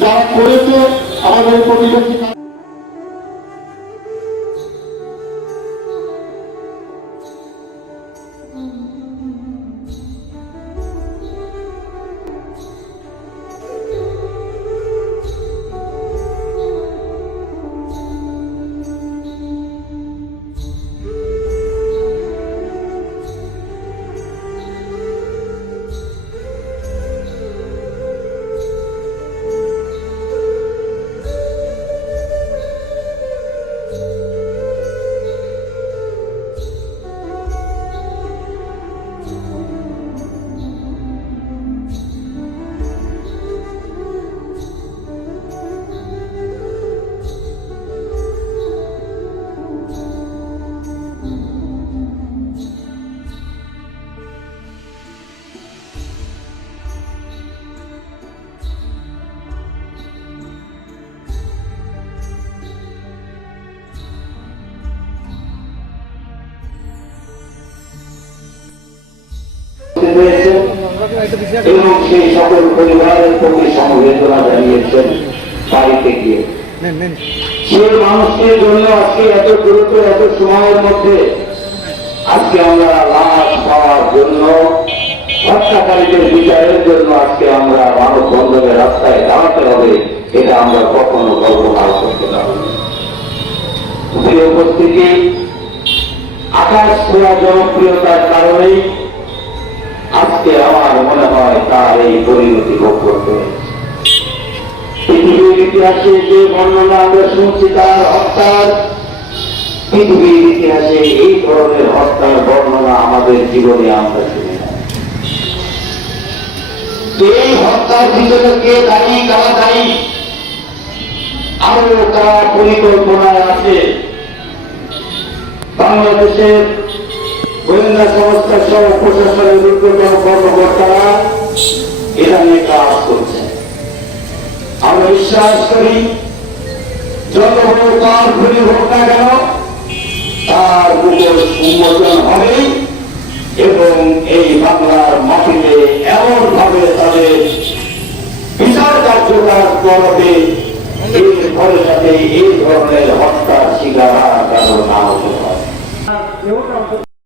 যারা করেছে আমাদের প্রতিবেশী এবং সেই সকল পরিবারের প্রতি সমবেদনা জানিয়েছেন বাড়িতে গিয়ে। সেই মানুষটির জন্য আজকে এত দ্রুত এত সময়ের মধ্যে আজকে আমরা লাশ পাওয়ার জন্য হত্যাকারীদের বিচারের জন্য আজকে আমরা মানববন্ধনের রাস্তায় দাঁড়াতে হবে এটা আমরা কখনো কল্পনা করতে পারি উপস্থিতি আকাশ ছোঁয়া জনপ্রিয়তার কারণেই আজকে আমার মনে হয় তার এই পরিণতি ভোগ করতে পৃথিবীর ইতিহাসে যে বর্ণনা আমরা শুনছি, তার হত্যার পৃথিবীর ইতিহাসে এই ধরনের হত্যার বর্ণনা আমাদের জীবনে আমরা শুনি। এই হত্যার পিছনে কে দায়ী, কারা দায়ী? আরও পরিকল্পনায় আছে? বাংলাদেশের গোয়েন্দা সংস্থা সহ প্রশাসনের ঊর্ধ্বতন কর্মকর্তারা এটা নিয়ে কাজ করছে। আমরা বিশ্বাস করি, যত বড় তার খুলি হোক না কেন, তার উপর উন্মোচন হবে এবং এই বাংলার মাটিতে এমন ভাবে তাদের বিচার কার্যকর করবে এর ফলে যাতে এই ধরনের হত্যার শিকার যেন না হতে দেহটা